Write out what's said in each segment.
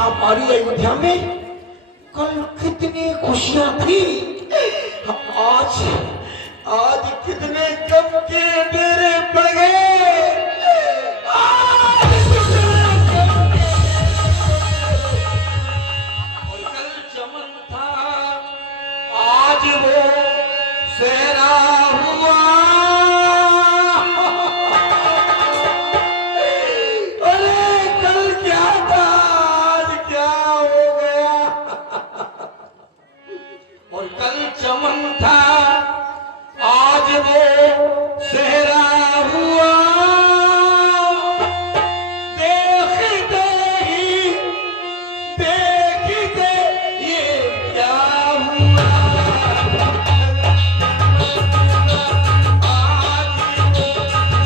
हमारी अयोध्या में कल कितनी खुशियां थी, आज आज कितने गम के डेरे पड़ गए। कल चमन था, आज वो सेहरा हुआ। चमन था, आज वो सेहरा हुआ। देखते ही देखते ये क्या हुआ। आज वो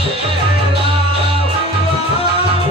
सेहरा हुआ। देखते ही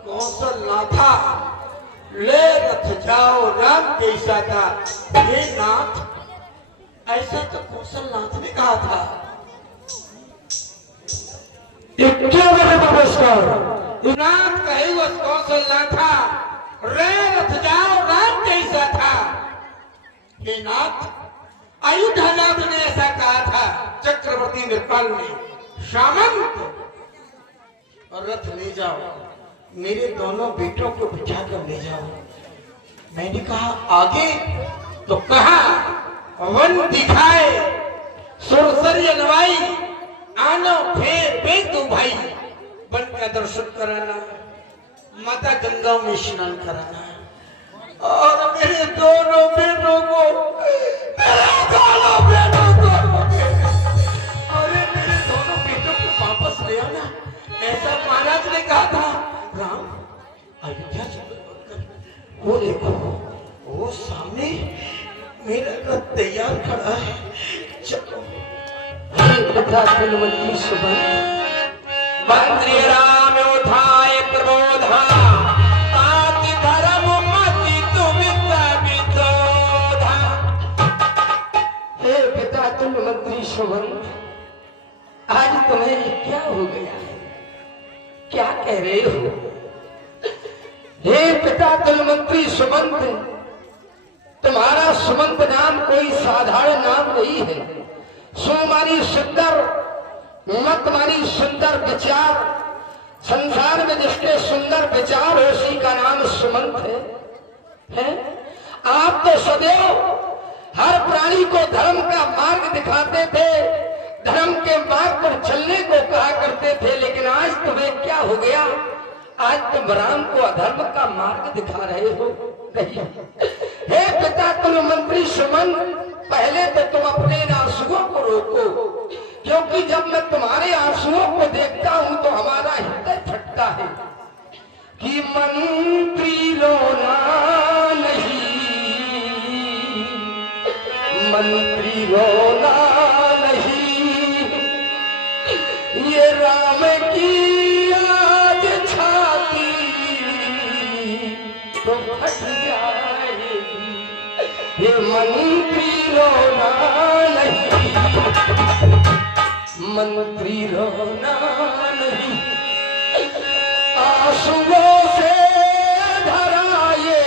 कौशलनाथा ले रथ जाओ राम कैसा था। हे नाथ, ऐसा तो कौशलनाथ ने कहा था। नमस्कार नाथ कहे उस कौशलनाथा रे रथ जाओ राम कैसा था। हे नाथ, अयोध्यानाथ ने ऐसा कहा था। चक्रवर्ती नृपाल ने सामंत और रथ ले जाओ, मेरे दोनों बेटों को बिठा कर ले जाओ। मैंने कहा आगे, तो कहा वन दिखाए सुरसरिया नवाई, आनो फेर पे तू भाई। वन का दर्शन कराना, माता गंगा में स्नान कराना, और मेरे दोनों बेटों को वापस ले आना। ऐसा महाराज ने कहा था। राम, इंतजार खड़ा है, चलो। पिता कुलवती सुबह मंत्री राम उठाए प्रबोधा, ताति धर्म मति तुम वितोधा। हे पिता कुलवती सुबह, आज तुम्हें क्या हो गया है? क्या कह रहे हो? हे पिता कुलवंती सुमंत, तुम्हारा सुमंत नाम कोई साधारण नाम नहीं है। सुमानी सुंदर, मत मानी सुंदर विचार, संसार में जिसके सुंदर विचार है उसी का नाम सुमंत है? आप तो सदैव हर प्राणी को धर्म का मार्ग दिखाते थे, धर्म के मार्ग पर चलने को कहा करते थे, लेकिन आज तुम्हें क्या हो गया? आज तुम राम को अधर्म का मार्ग दिखा रहे हो? नहीं। हे पिता कुलमंत्री सुमन, पहले तो तुम अपने आंसुओं को रोको, क्योंकि जब मैं तुम्हारे आंसुओं को देखता हूं तो हमारा हृदय फटता है कि मंत्री रोना नहीं, मंत्री रोना नहीं, ये राम की आज छाती तो फट जाएगी। ये मंत्री रोना नहीं, मंत्री रोना नहीं, आंसुओं से धराए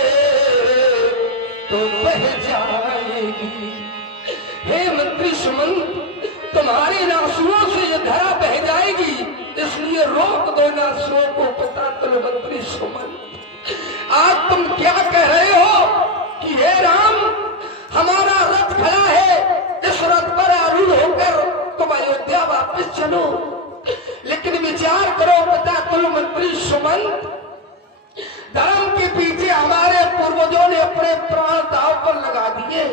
तो बह जाएगी। हे मंत्री सुमन, तुम्हारे आंसुओं से ये धरा बह जाएगी, इसलिए रोक दो आंसुओं को पिता कुलवंती सुमन। आज तुम क्या कह रहे हो कि हे राम, हमारा रथ खड़ा है, इस रथ पर आरूढ़ होकर तुम अयोध्या वापस चलो, लेकिन विचार करो पिता कुलवंती सुमन, धर्म के पीछे हमारे पूर्वजों ने अपने प्राण दांव पर लगा दिए,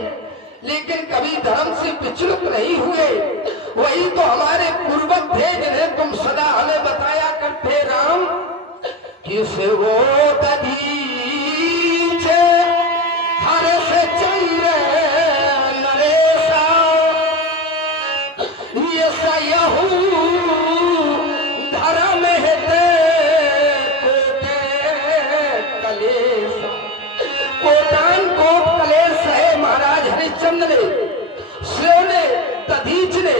लेकिन कभी धर्म से विचलित नहीं हुए। वही तो हमारे पूर्वज थे जिन्हें तुम सदा हमें बताया करते राम, किस वो दधीचे हर से चंद्र नरेशा, ये सयहू धर्म हेते कोटे कलेश। कोटान कोट कलेश है महाराज हरिश्चंद्र ने, स्यो ने, दधीच ने,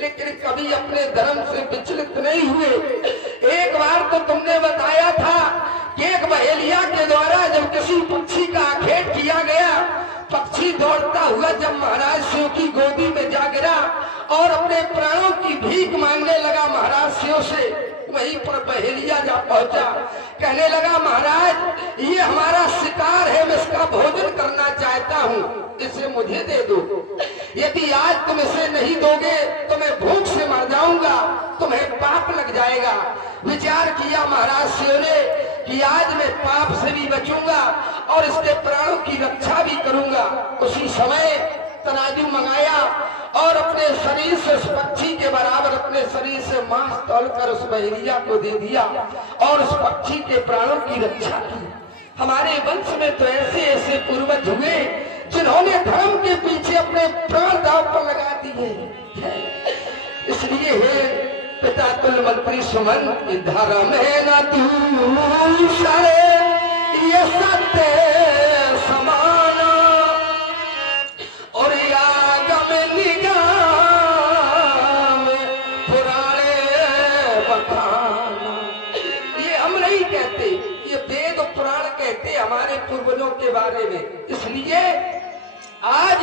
लेकिन कभी अपने धर्म से विचलित नहीं हुए। एक बार तो तुमने बताया था कि एक बहेलिया के द्वारा जब किसी पक्षी का आखेट किया गया, पक्षी दौड़ता हुआ जब महाराज शिव की गोदी में जा गिरा और अपने प्राणों की भीख मांगने लगा महाराज शिव से, वहीं पर बहेलिया जा पहुंचा, कहने लगा महाराज ये हमारा शिकार है, मैं इसका भोजन करना चाहता हूँ, इसे मुझे दे दो। यदि आज तुम इसे नहीं दोगे तो मैं भूख से मर जाऊंगा, तुम्हें पाप लग जाएगा। विचार किया महाराज शिव ने कि आज मैं पाप से भी बचूंगा और इसके प्राणों की रक्षा भी करूंगा। उसी समय तराजू मंगाया और अपने शरीर से उस पक्षी के बराबर अपने शरीर से मांस तोलकर उस बहेलिया को दे दिया और उस पक्षी के प्राणों की रक्षा की। हमारे वंश में तो ऐसे ऐसे पूर्वज हुए जिन्होंने धर्म के पीछे अपने प्राण दांव पर लगा दिए। इसलिए हे पिता कुलवंती सुमन, धर्म है न दूसरे ये सत्य समाना, और आगम निगाह में पुराने बखाना। ये हम नहीं कहते, ये वेद पुराण कहते हमारे पूर्वजों के बारे में। इसलिए आज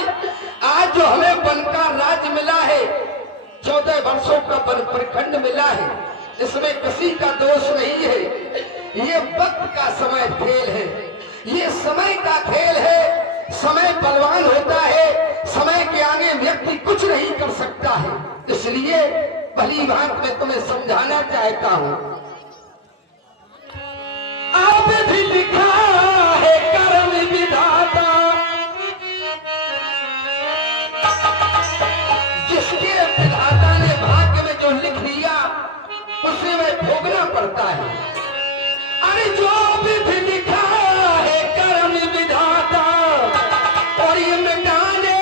जो हमें वन का राज्य मिला है, 14 वर्षों का वन प्रखंड मिला है, इसमें किसी का दोष नहीं है। ये वक्त का समय खेल है, ये समय का खेल है। समय बलवान होता है, समय के आगे व्यक्ति कुछ नहीं कर सकता है। इसलिए भली बात मैं तुम्हें समझाना चाहता हूं। आप भी लिखा है कर्म विधाता, जिसके विधाता ने भाग्य में जो लिख दिया उसे में भोगना पड़ता है। अरे जो भी लिखा है कर्म विधाता, और ये मिटाने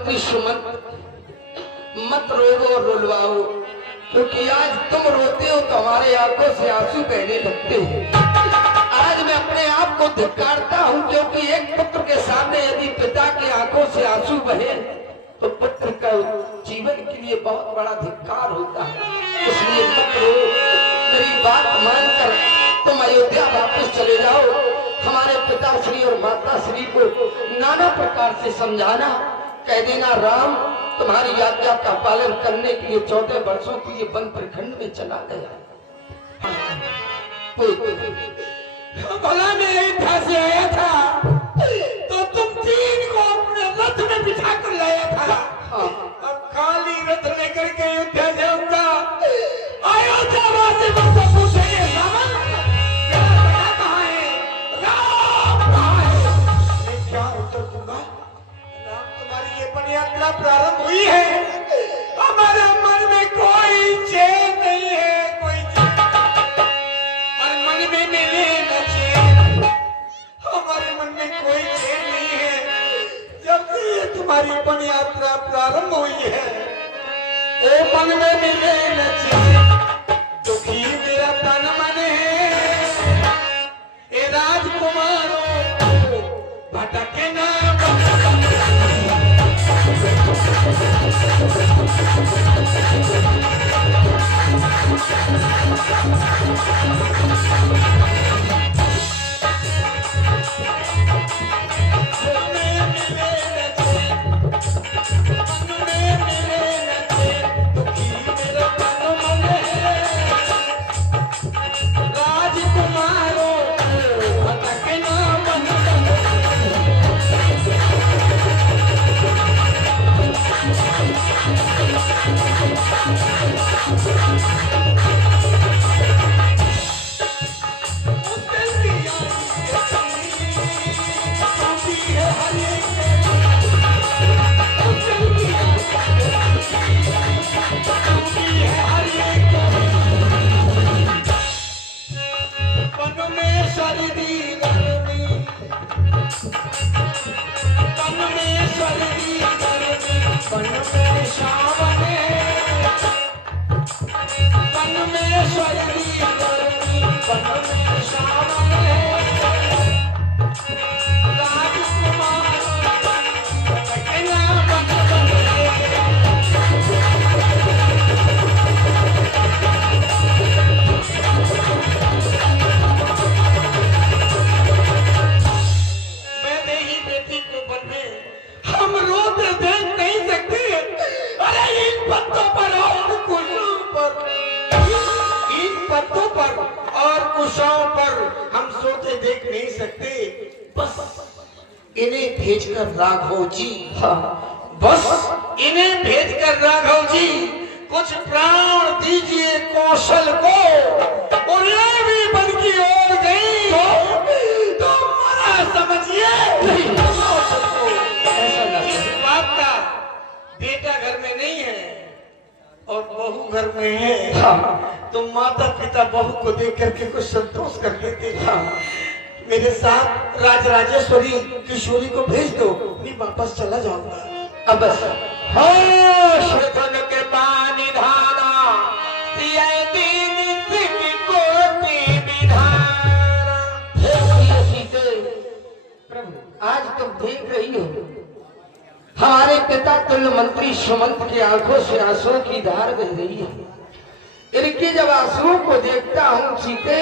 मंत्री सुमन, मत रोवो और रुलवाओ, क्योंकि आज तुम रोते हो तो हमारे आंखों से आंसू बहने लगते हैं। आज मैं अपने आप को धिक्कारता हूँ, क्योंकि एक पुत्र के सामने यदि पिता की आंखों से आंसू बहे तो पुत्र का जीवन के लिए बहुत बड़ा धिक्कार होता है। इसलिए मत रो, मेरी बात मानकर तुम अयोध्या वापस चले जाओ। हमारे पिता श्री और माता श्री को नाना प्रकार से समझाना, कह देना राम तुम्हारी आज्ञा का पालन करने के लिए 14 वर्षों के लिए वन प्रखंड में चला गया। भला मैं अयोध्या से आया था तो तुम तीन को अपने रथ में बिठा कर लाया था। अब खाली रथ लेकर के अयोध्या जाऊंगा। अयोध्या वासी मुझसे पूछेंगे रावण तेरा बेटा कहाँ है, राम कहाँ है? मैं क्या उत्तर दूंगा? राम तुम्हारी ये पद यात्रा प्रारंभ हुई है, हमारे मन में कोई चैन नहीं है, कोई चैन और मन में मिले न चैन, हमारे मन में कोई चैन नहीं है। जब से ये तुम्हारी पद यात्रा प्रारंभ हुई है, ओ मन में मिले न चैन, दुखी मेरा तन मन है। ए राजकुमारों भटके ना पन में सर्दी गर्मी, पन में सर्दी गर्मी, पन में सावने, पन में सर्दी गर्मी, पन में सावने, राजकुमार कहना बन बने। हम रोते देख नहीं सकते। अरे इन पत्तों पर और कुशों पर, इन पत्तों पर और कुशों पर हम सोते देख नहीं सकते। बस इन्हें भेजकर राघव जी, हाँ बस इन्हें भेजकर राघव जी कुछ प्राण दीजिए कौशल को। और ये भी बन की ओर गई तो मरा समझिए नहीं। इस बात का बेटा घर में नहीं है और बहू घर में है, हाँ। तो माता पिता बहू को देख करके कुछ संतोष कर लेते हैं। हाँ। मेरे साथ राजराजेश्वरी किशोरी को भेज दो, मैं वापस चला जाऊंगा। अब बस श्रधन के पानी धारा आज तुम देख रही हो हमारे पिता तुल्य मंत्री सुमंत की आंखों से आंसुओं की धार बह रही है। इनके जब आंसुओं को देखता हूँ सीते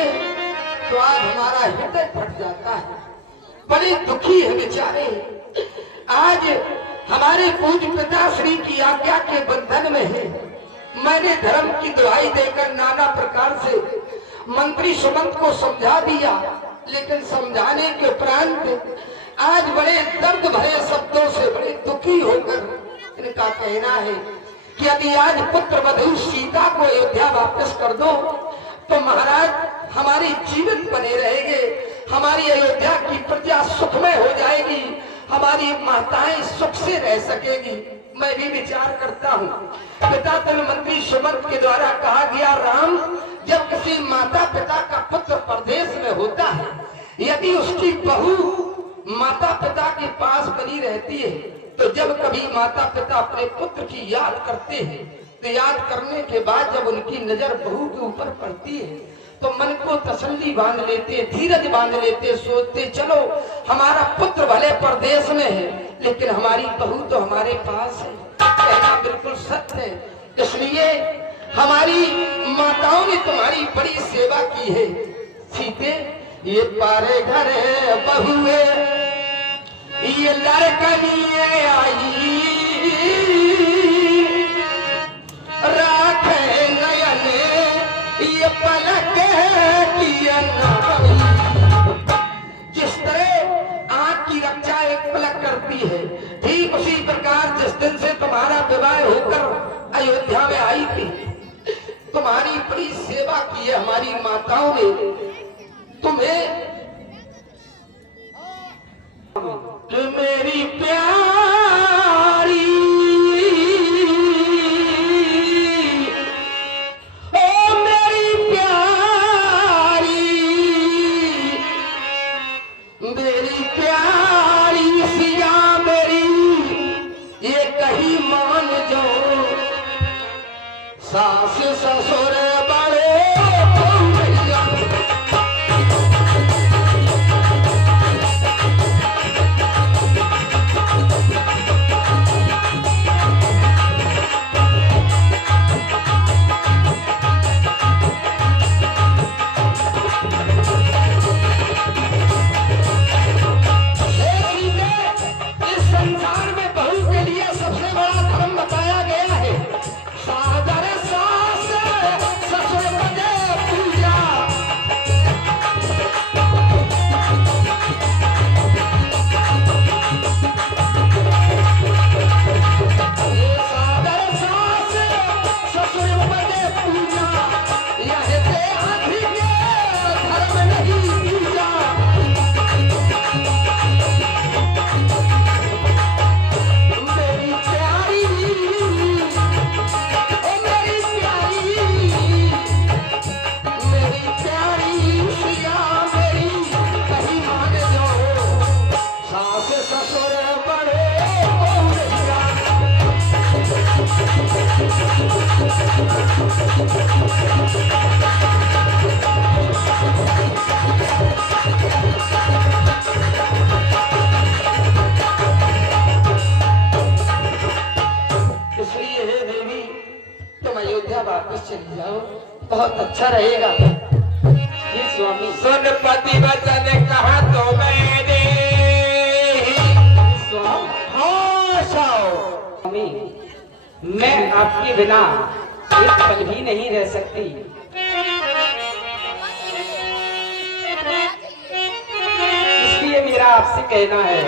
तो आज हमारा हृदय फट जाता है। बड़े दुखी है बेचारे। आज हमारे पूज्य पिताश्री की आज्ञा के बंधन में है। मैंने धर्म की दुहाई देकर नाना प्रकार से मंत्री सुमंत को समझा दिया, लेकिन समझाने के उपरांत आज बड़े दर्द भरे शब्दों से बड़े दुखी होकर इनका कहना है कि यदि आज पुत्र वधू सीता को अयोध्या वापस कर दो तो महाराज हमारे जीवित बने रहेंगे, हमारी अयोध्या की प्रजा सुखमय हो जाएगी, हमारी माताएं सुख से रह सकेगी। मैं भी विचार करता हूँ पिता तुल्य मंत्री सुमंत के द्वारा कहा गया, राम जब किसी माता पिता का पुत्र परदेश में होता है, यदि उसकी बहू माता पिता के पास बनी रहती है तो जब कभी माता पिता अपने पुत्र की याद करते हैं तो याद करने के बाद जब उनकी नजर बहू के ऊपर पड़ती है तो मन को तसल्ली बांध लेते, धीरज बांध लेते, सोचते चलो हमारा पुत्र भले परदेश में है लेकिन हमारी बहू तो हमारे पास है। कहना बिल्कुल सत्य है। इसलिए हमारी माताओं ने तुम्हारी बड़ी सेवा की है। सीते ये पारे घर बहुए ये लड़कनी आई राखे नयन ये पलक जिस तरह आंख की रक्षा एक पलक करती है, ठीक उसी प्रकार जिस दिन से तुम्हारा विवाह होकर अयोध्या में आई थी तुम्हारी बड़ी सेवा की है हमारी माताओं ने। तुम्हें कि मेरी प्यारी ओ मेरी प्यारी मेरी प्यारी सिया मेरी ये कहीं मान जाओ सास ससुर बड़े भैया बहुत अच्छा रहेगा। ये स्वामी सुन पति वचन कहा तो मैंने। हाँ साओ, स्वामी मैं आपके बिना एक पल भी नहीं रह सकती। इसलिए मेरा आपसे कहना है,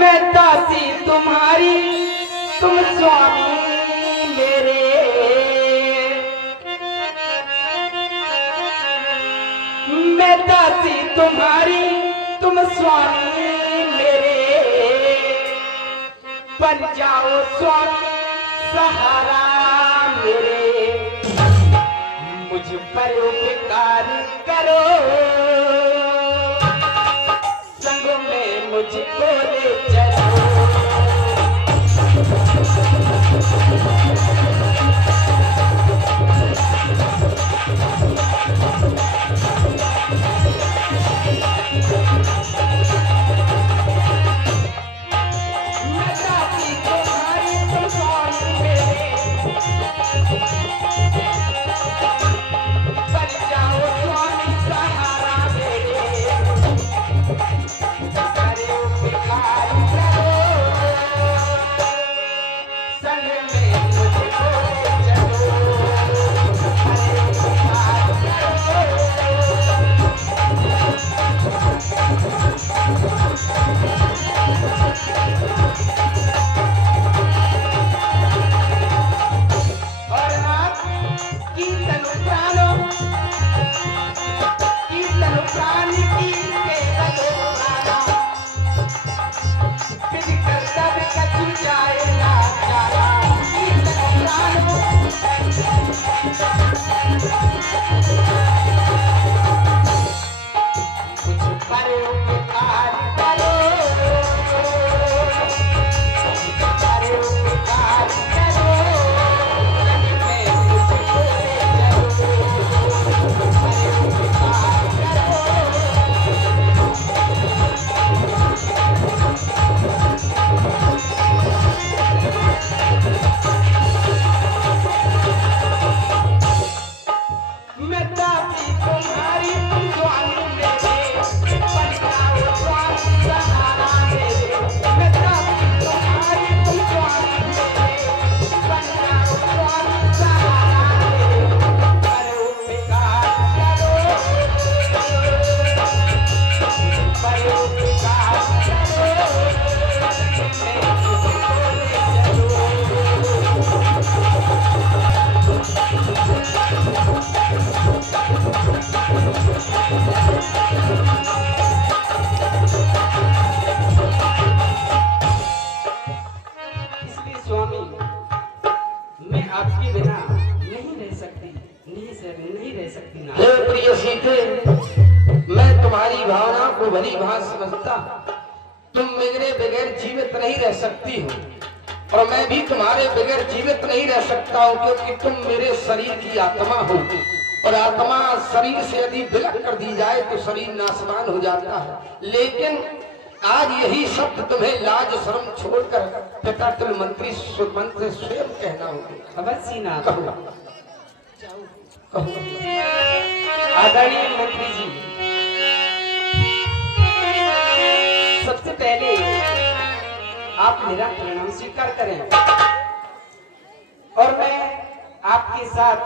मैं दासी तुम्हारी, तुम स्वामी मेरे। मैं दासी तुम्हारी, तुम स्वामी मेरे। बन जाओ स्वामी सहारा मेरे। मुझ पर उपकार करो, संग में मुझको ले चलो। मैं दासी तुम्हारी, तुम स्वामी मेरे। बन जाओ स्वामी सहारा मेरे। करे उपकार करो, संग में मुझको ले चलो। करे उपकार करो। और आप कीर्तन प्राणो, कीर्तन प्राण की केवलो प्राणा। विधि कर्तव्य कछु जाए ना जाना। कीर्तन प्राणो, कुछ पर उपकार करो, पर उपकार करो। संग में मुझको ले चलो। पर उपकार करो। मैं दासी तुम्हारी, तुम स्वामी मेरे। बन जाओ स्वामी सहारा मेरे। मैं दासी तुम्हारी, तुम स्वामी मेरे। बन जाओ स्वामी सहारा मेरे। पर उपकार करो, पर उपकार करो। मैं तुझको ले चलूं। इसलिए स्वामी मैं आपके बिना नहीं रह सकती, नहीं रह सकती ना। हे प्रिय सीते, मैं तुम्हारी भावना को भली भांति समझता। तुम मेरे बगैर जीवित नहीं रह सकती हो, और मैं भी तुम्हारे बगैर जीवित नहीं रह सकता हूँ, क्योंकि तुम मेरे शरीर की आत्मा हो, और आत्मा शरीर से यदि विलग कर दी जाए तो शरीर नाशवान हो जाता है। लेकिन आज यही शब्द तुम्हें लाज शर्म छोड़कर पिता तुल मंत्री मंत्र स्वयं कहना होगा। अवश्य ना। कहो कहो। आदरणीय मंत्री जी, सबसे पहले आप मेरा प्रणाम स्वीकार करें, और मैं आपके साथ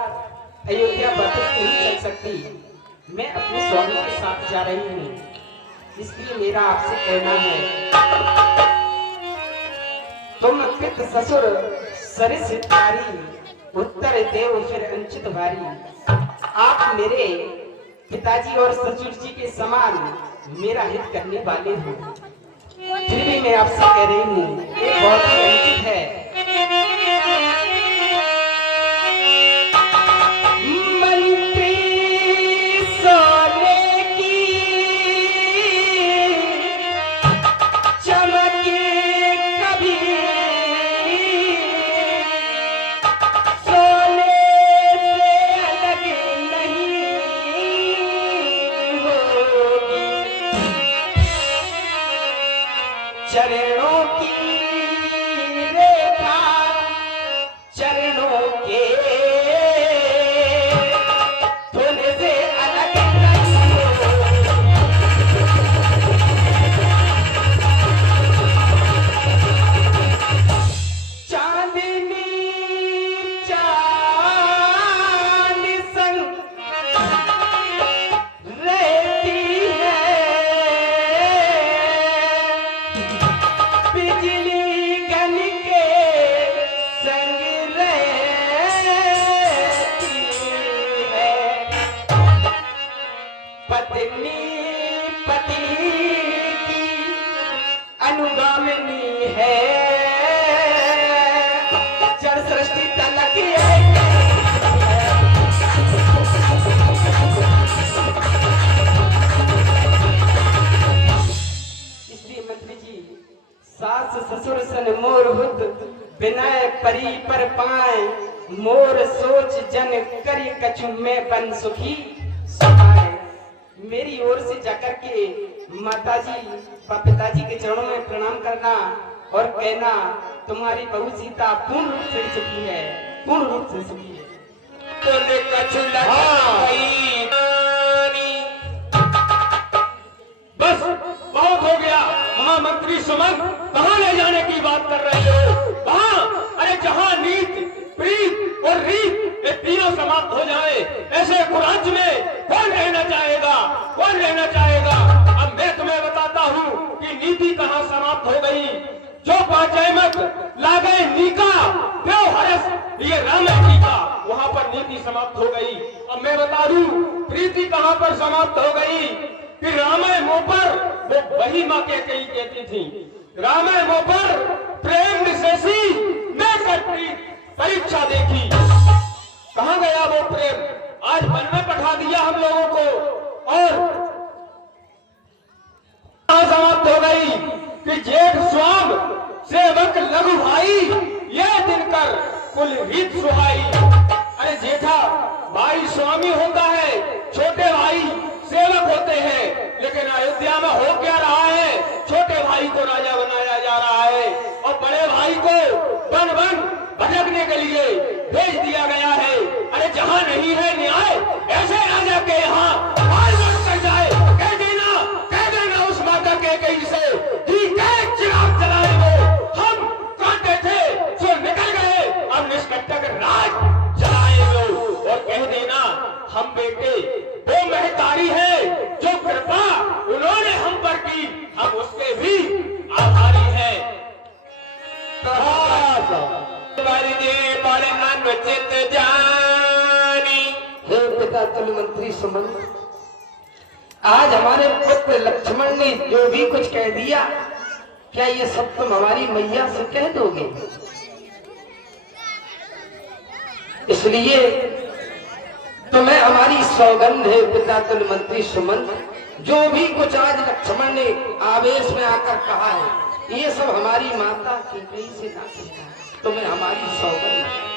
अयोध्या वापस नहीं चल सकती। मैं अपने स्वामी के साथ जा रही हूँ, इसलिए मेरा आपसे कहना है, तुम पित ससुर सरिस हितकारी, उत्तर देव फिर अंचित भारी। आप मेरे पिताजी और ससुर जी के समान मेरा हित करने वाले हो, फिर भी मैं आपसे कह रही हूँ ये बहुत ही अंकित है। मंत्री सोने की चमके कभी, सोने से अलग नहीं होगी। चरणों की रेखा जाए, मोर सोच जन करी कछु में बन सुखी सुखाए। मेरी ओर से जाकर के माताजी व पिताजी के चरणों में प्रणाम करना और कहना तुम्हारी बहू सीता पूर्ण रूप से सुखी है, पूर्ण रूप से सुखी है। तूने कछु लगाई बस बहुत हो गया। महामंत्री सुमन कहाँ ले जाने की बात कर रहे हो? कहाँ? अरे जहाँ नीति, प्रीत और रीत ये तीनों समाप्त हो जाए, ऐसे कुराज में कौन रहना चाहेगा? कौन रहना चाहेगा? अब मैं तुम्हें बताता हूँ कि नीति कहाँ समाप्त हो गई। जो पाचैमत लागे नीका त्यो हरस, ये रामायण जी का वहाँ पर नीति समाप्त हो गई। अब मैं बता दूं प्रीति कहाँ पर समाप्त हो गई कि रामायण मुँह पर वो वही माँ के कही कहती थी, रामायण मुँह पर प्रेम निशेषी मैं करती परीक्षा देखी। कहाँ गया वो प्रेम? आज वन में पठा दिया हम लोगों को। और समाप्त हो गई कि जेठ स्वाम सेवक लघु भाई ये दिनकर कुल रीत सुहाई। अरे जेठा भाई स्वामी होता है, छोटे भाई सेवक होते हैं, लेकिन अयोध्या में हो क्या रहा है? छोटे भाई को राजा बनाया जा रहा है और बड़े भाई को वन वन भटकने के लिए भेज दिया गया है। अरे जहाँ नहीं है न्याय, ऐसे राजा के यहाँ बार कर जाए, कह देना उस माता के कहीं से चिराग जलाए वो हम कांटे थे जो निकल गए, अब निष्कंटक राज जलाए वो। और कह देना हम बेटे वो महतारी है जो कृपा उन्होंने हम पर की, हम उसके भी आभारी हैं। हे पिता तुल मंत्री सुमन, आज हमारे पुत्र लक्ष्मण ने जो भी कुछ कह दिया, क्या ये सब तुम हमारी मैया से कह दोगे? इसलिए तुम्हें हमारी सौगंध है पिता तुल मंत्री सुमन, जो भी कुछ आज लक्ष्मण ने आवेश में आकर कहा है, ये सब हमारी माता की कहीं से ना कहना, तुम्हें हमारी सौगंध है।